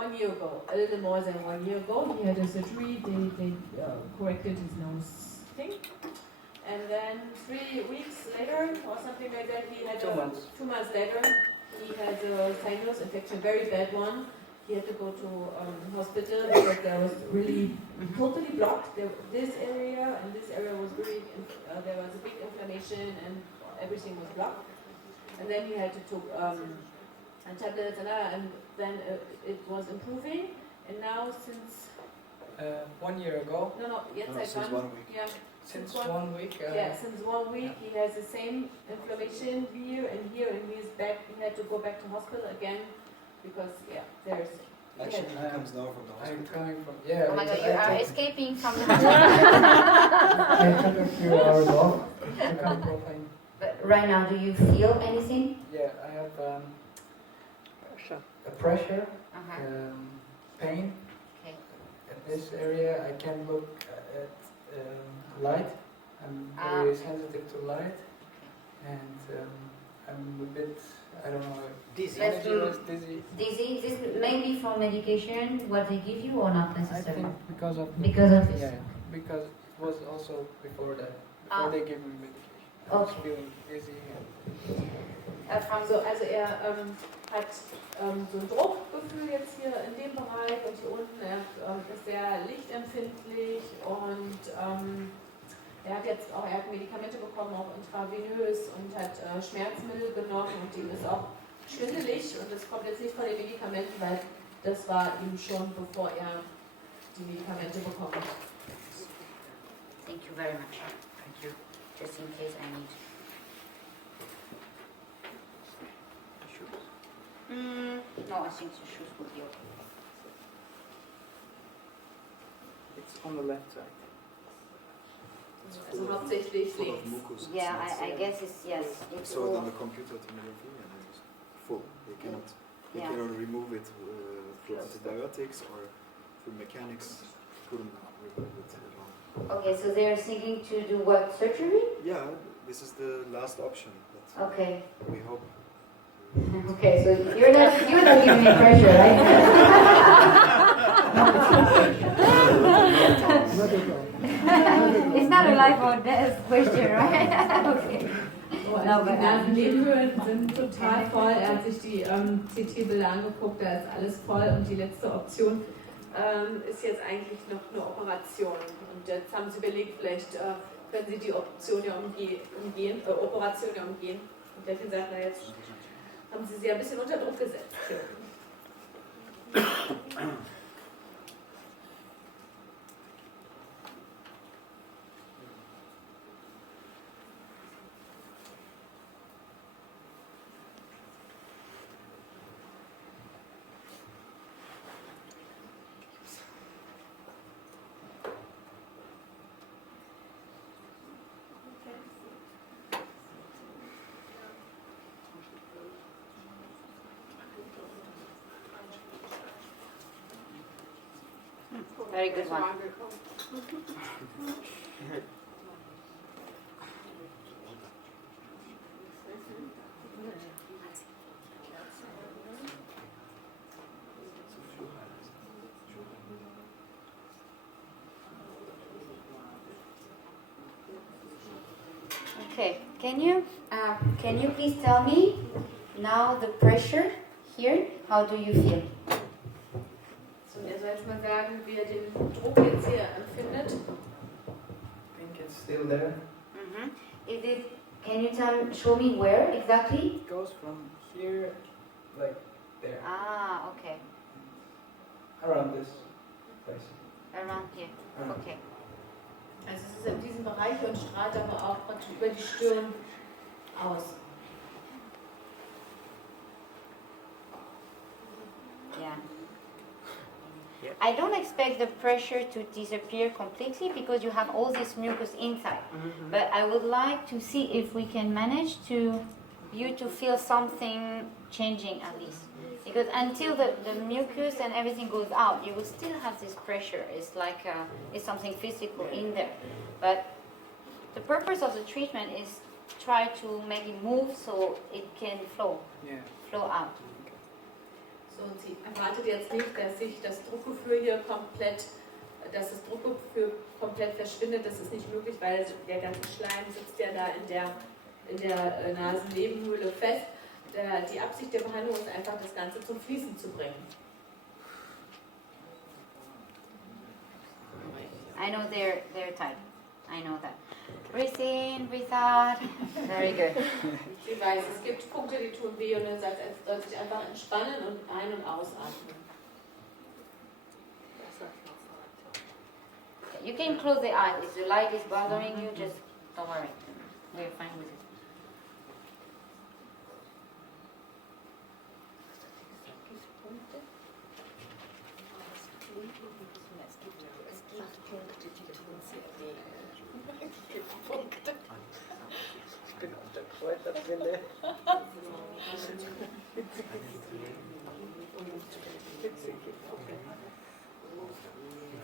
1 year ago, a little more than 1 year ago, he had a surgery. They corrected his nose thing. And then 3 weeks later, or something like that, he had 2 months. 2 months later, he had a sinus infection, a very bad one. He had to go to hospital because there was really totally blocked. This area and this area was really, there was a big inflammation and everything was blocked. And then he had to take tablets and then it was improving. And now since 1 year ago. Since 1 week. Yeah. Since 1 week. Since 1 week he has the same inflammation here, and he is back. He had to go back to hospital again because there's. Actually, he comes now from the hospital. I'm coming from Oh my God, you are escaping from the hospital. I took a few hours off to come profane. But right now, do you feel anything? Yeah, I have a pressure, pain. Okay. At this area, I can look at light. I'm very sensitive to light, and I'm a bit, I don't know, dizzy. Dizzy. Dizzy? Is this maybe from medication, what they give you, or not I necessarily? think because of this? Yeah, because it was also before that. Before they gave me medication. I was feeling dizzy. Also hat so ein Druckgefühl jetzt hier in dem Bereich und hier unten. Er ist sehr lichtempfindlich und er hat Medikamente bekommen, auch intravenös, und hat Schmerzmittel genommen, und ihm ist auch schwindelig, und das kommt jetzt nicht von den Medikamenten, weil das war ihm schon, bevor er die Medikamente bekommen hat. Thank you very much. Thank you. Just in case I need. No, I think the shoes would be okay. It's on the left side. Also hauptsächlich Full of links. mucus. Yeah, I guess it's, yes. I It's saw it on all, the computer tomography and it was full. They cannot Yeah. remove it through antibiotics or through mechanics. Couldn't remove it at all. okay, so they're thinking to do what, surgery? Yeah, this is the last option. But Okay. we hope. Okay, so you're not giving me pressure, right? It's not a life or death question, right? Okay. Also die Nasennebenhöhlen sind total voll. Er hat sich die CT-Bilder angeguckt, da ist alles voll, und die letzte Option ist jetzt eigentlich noch eine Operation. Und jetzt haben sie überlegt, vielleicht können sie die Option Operation umgehen. Und der hat gesagt, na, jetzt haben sie sie ein bisschen unter Druck gesetzt. Very good one. Okay, can you please tell me now the pressure here? How do you feel? So, er soll jetzt mal sagen, wie er den Druck jetzt hier empfindet. I think it's still there. Is it? Can you show me where exactly? It goes from here, like there, Ah, okay. around this place. Around here. Okay. Also es ist in diesem Bereich und strahlt aber auch praktisch über die Stirn aus. Yeah. I don't expect the pressure to disappear completely because you have all this mucus inside. But I would like to see if we can manage to feel something changing at least. Because until the mucus and everything goes out, you will still have this pressure. It's like it's something physical in there. But the purpose of the treatment is try to make it move so it can flow Yeah. out. So, und sie erwartet jetzt nicht, dass sich das Druckgefühl hier komplett, dass das Druckgefühl komplett verschwindet. Das ist nicht möglich, weil der ganze Schleim sitzt ja da in der Nasennebenhöhle fest. Die Absicht der Behandlung ist einfach, das Ganze zum Fließen zu bringen. I know they're tight. I know that. Breathe in, breathe out. Very good. Sie weiß, es gibt Punkte, die tun weh und dann sagt, es soll sich einfach entspannen und ein- und ausatmen. You can close the eyes. If the light is bothering you, just don't worry. We're fine with it. Ich bin auf der Kräuterbrille.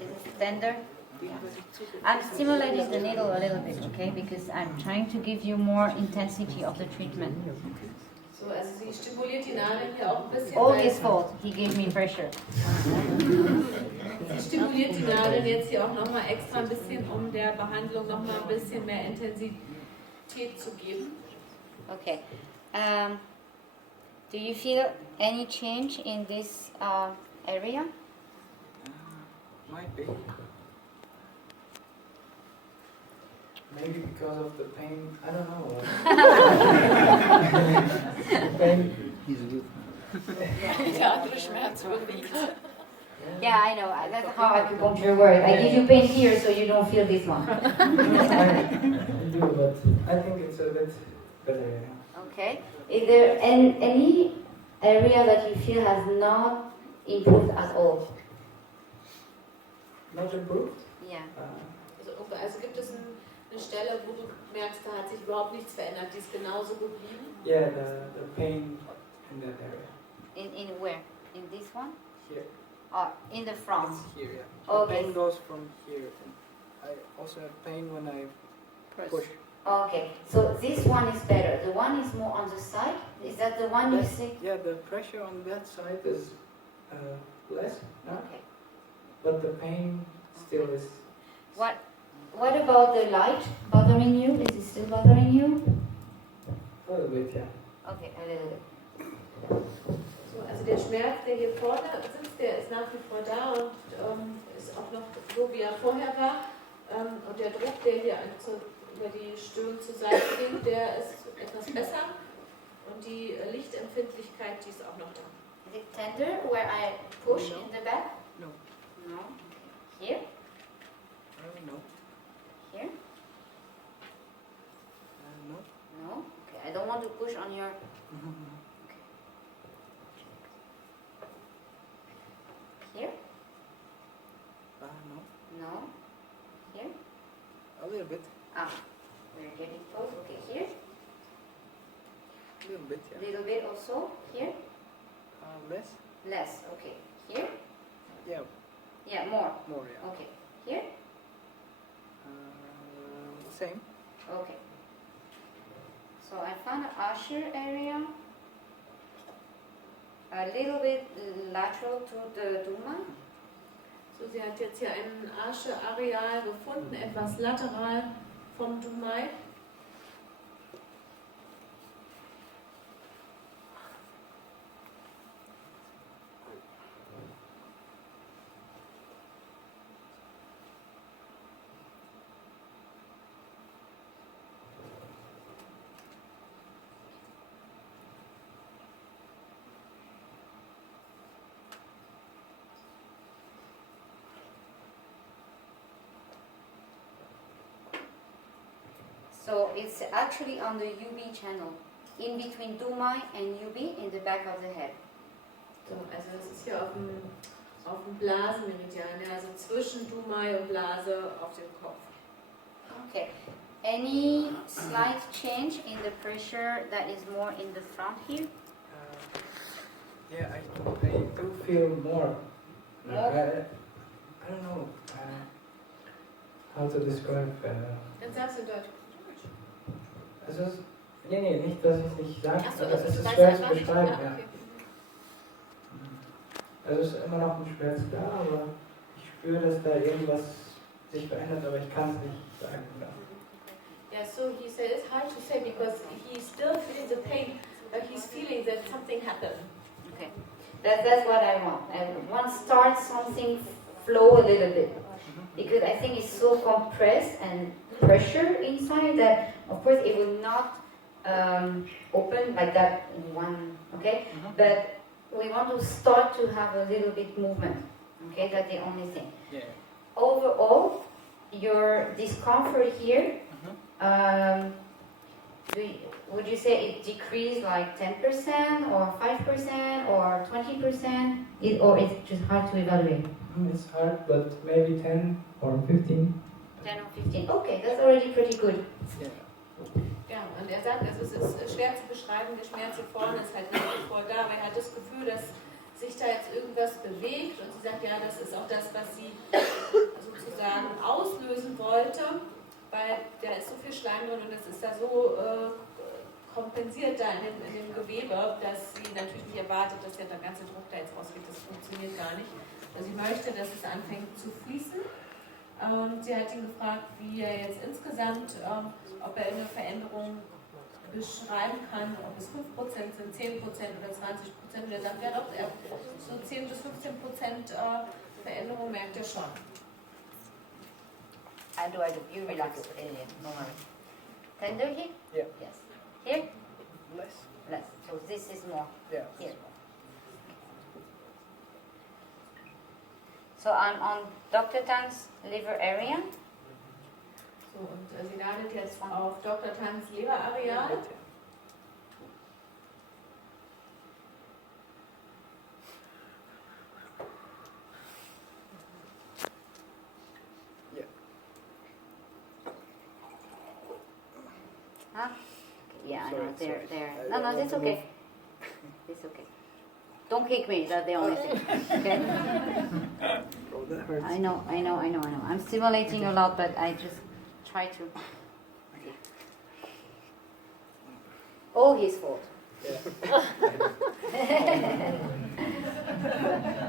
Is it tender? I'm stimulating the needle a little bit, okay? Because I'm trying to give you more intensity of the treatment. So, also sie stimuliert die Nadel hier auch ein bisschen. All his fault. He gave me pressure. Sie stimuliert die Nadeln jetzt hier auch nochmal extra ein bisschen, um der Behandlung nochmal ein bisschen mehr Intensität zu geben. Okay. Do you feel any change in this area? Might be. Maybe because of the pain. I don't know. The pain. Der andere Schmerz überwiegt. Yeah, I know. That's how acupuncture works. I give you pain here so you don't feel this one. I do, but I think it's a bit better. Okay. Is there any area that you feel has not improved at all? Not improved? Yeah. Also gibt es eine Stelle, wo du merkst, da hat sich überhaupt nichts verändert, die ist genauso geblieben? Yeah, the pain in that area. In where? In this one? Here. Or in the front? It's here, yeah. Okay. The pain goes from here. And I also have pain when I push. Okay, so this one is better. The one is more on the side. Is that the one you see? Yeah, the pressure on that side is less now, Okay. but the pain still is. What about the light bothering you? Is it still bothering you? A little bit, yeah. Okay, a little bit. So, also der Schmerz, der hier vorne sitzt, der ist nach wie vor da und ist auch noch so, wie er vorher war. Und der Druck, der hier über die Stirn zur Seite ging, der ist etwas besser. Und die Lichtempfindlichkeit, die ist auch noch da. Is it tender where I push in the back? No. No. Here? No. Here? No. No? Okay, I don't want to push on your... Here? No. No? Here? A little bit. Ah, we're getting close. Okay, here? A little bit, yeah. Little bit also. Here? Less? Less. Okay. Here? Yeah, Yeah, more. more, yeah. Okay. Here? Same. Okay. So I found an usher area. A little bit lateral to the Duma. So, sie hat jetzt hier ein Asche-Areal gefunden, etwas lateral vom Dumai. So it's actually on the UB channel, in between Dumai and UB in the back of the head. So, also das ist hier auf dem Blasenmeridian, ja, also zwischen Dumai und Blase auf dem Kopf. Okay. Any slight change in the pressure that is more in the front here? Yeah, I do feel more. More? I don't know how to describe. Dann sagst du in Deutsch. Es ist, nee, nicht, dass ich es nicht sage, Achso, aber also es du ist weißt schwer zu einfach nicht. beschreiben. Ah, Ja. okay. Also es ist immer noch ein Schmerz da, aber ich spüre, dass da irgendwas sich verändert, aber ich kann es nicht sagen. Yeah, so he said it's hard to say because he still feels the pain, but he's feeling that something happened. Okay, that's what I want. I want to start something flow a little bit, because I think it's so compressed and pressure inside that, of course, it will not open like that in one. Okay, but we want to start to have a little bit movement. Okay, that's the only thing. Yeah. Overall, your discomfort here. Would you say it decreased like 10% or 5% or 20%? Or is it just hard to evaluate? It's hard, but maybe 10 or 15. 10 or 15. Okay, that's already pretty good. Yeah. Ja, und er sagt, also es ist schwer zu beschreiben, der Schmerz hier vorne ist halt nicht voll da, aber er hat das Gefühl, dass sich da jetzt irgendwas bewegt und sie sagt, ja, das ist auch das, was sie sozusagen auslösen wollte, weil da ist so viel Schleim drin und es ist da so kompensiert da in dem Gewebe, dass sie natürlich nicht erwartet, dass der ganze Druck da jetzt rausgeht. Das funktioniert gar nicht. Also sie möchte, dass es anfängt zu fließen. Sie hat ihn gefragt, wie er jetzt insgesamt, ob er eine Veränderung beschreiben kann, ob es 5% sind, 10% oder 20%. Und er sagt, ja doch, so 10 bis 15% Veränderung merkt er schon. And do I do? You relax, Alien, normally. Tender here? Yeah. Yes. Here? Less. Less. So this is more. Yeah. Here. So I'm on Dr. Tan's liver area. So, und sie ladet jetzt auf Dr. Tans Leberareal. Huh? Yeah, I Sorry, know. There. sorry. No, that's okay. It's okay. Don't kick me. That's the only thing. Okay. Oh, that hurts. I know. I'm stimulating a lot, but I just try to. All his fault.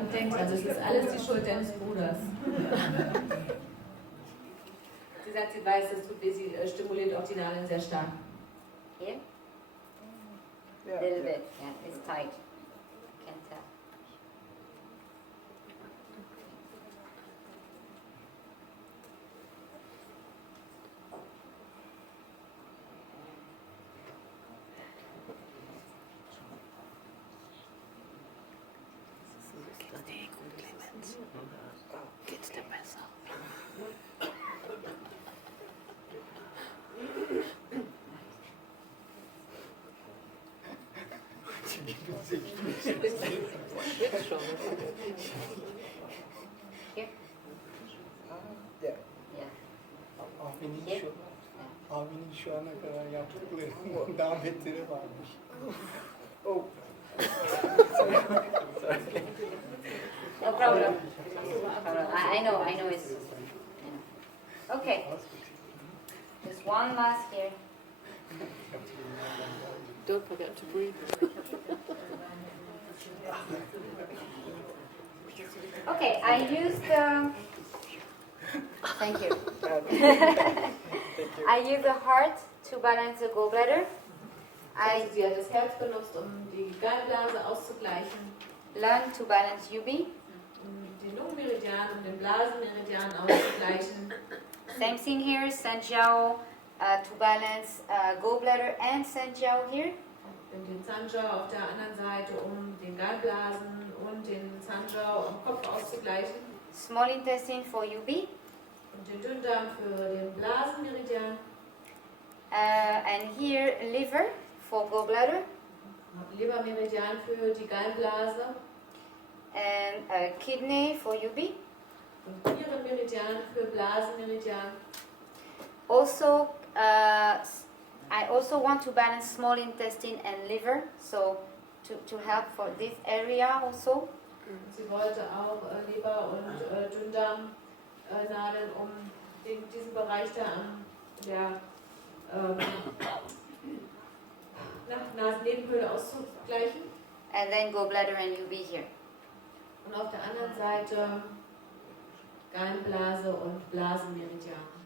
Und denkt, also es ist alles die Schuld deines Bruders. Sie sagt, sie weiß, das tut weh, sie stimuliert auch die Nadeln sehr stark. Here? Yeah. Little bit. Yeah, it's tight. Can't tell. Geht's dir besser? Schwitzt schon. Here? Yeah. Yeah. Abinin şu ana kadar yaptıklarının daha beteri varmış. Oh. No problem. I know it's. Okay. Just one last here. Don't forget to breathe. Okay, I used. Thank you. I use the heart to balance the gallbladder. Also sie hat das Herz benutzt, um die Gallblase auszugleichen, Learn to balance UB. um die Lungenmeridian und den Blasenmeridian auszugleichen. Same thing here, Sanjiao to balance gallbladder and Sanjiao here. Und den Sanjiao auf der anderen Seite, um den Gallblasen und den Sanjiao am Kopf auszugleichen. Small intestine for UB. Und den Dünndarm für den Blasenmeridian. And here liver for gallbladder. Lebermeridian für die Gallblase. And kidney for UB. Und Nierenmeridian für Blasenmeridian. Also, I also want to balance small intestine and liver, so to help for this area also. Sie wollte auch Leber und Dünndarm nadeln, um diesen Bereich da an der Nasennebenhöhle auszugleichen. And then gallbladder and UB here. Und auf der anderen Seite Gallenblase und Blasenmeridian.